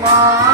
Mom.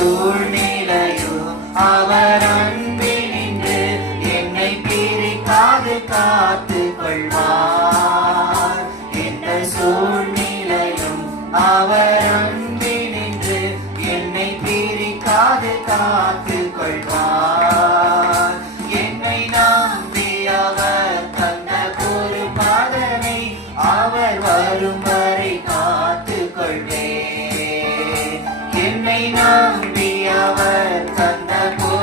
por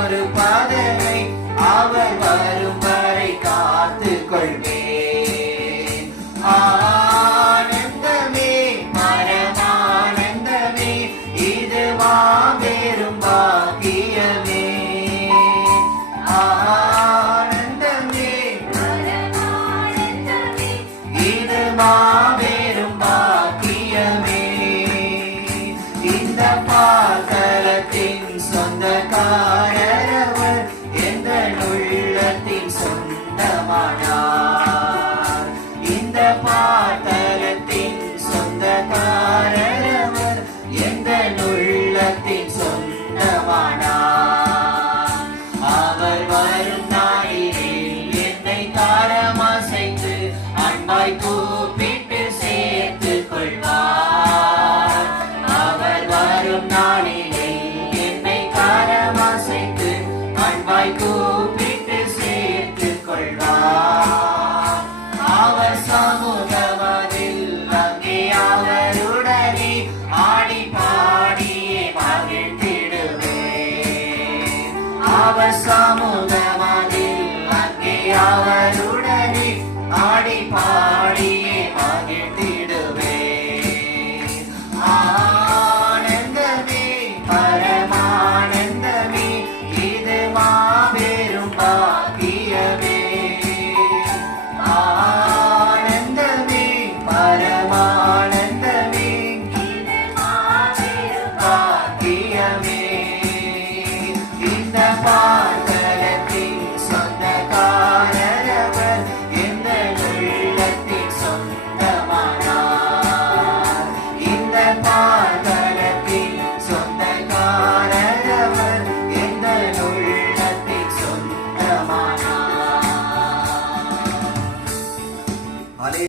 ஒரு பாதமை அவர் வரும் வரை காத்து கொள்வேன் ஆனந்தமே பரமானந்தமே இது வாபெரும் பாக்கியமே. ஆனந்தமே இது மாபெரும் பாக்கியமே. இந்த பாதலத்தின் சொந்தக்கார the power. salva essa.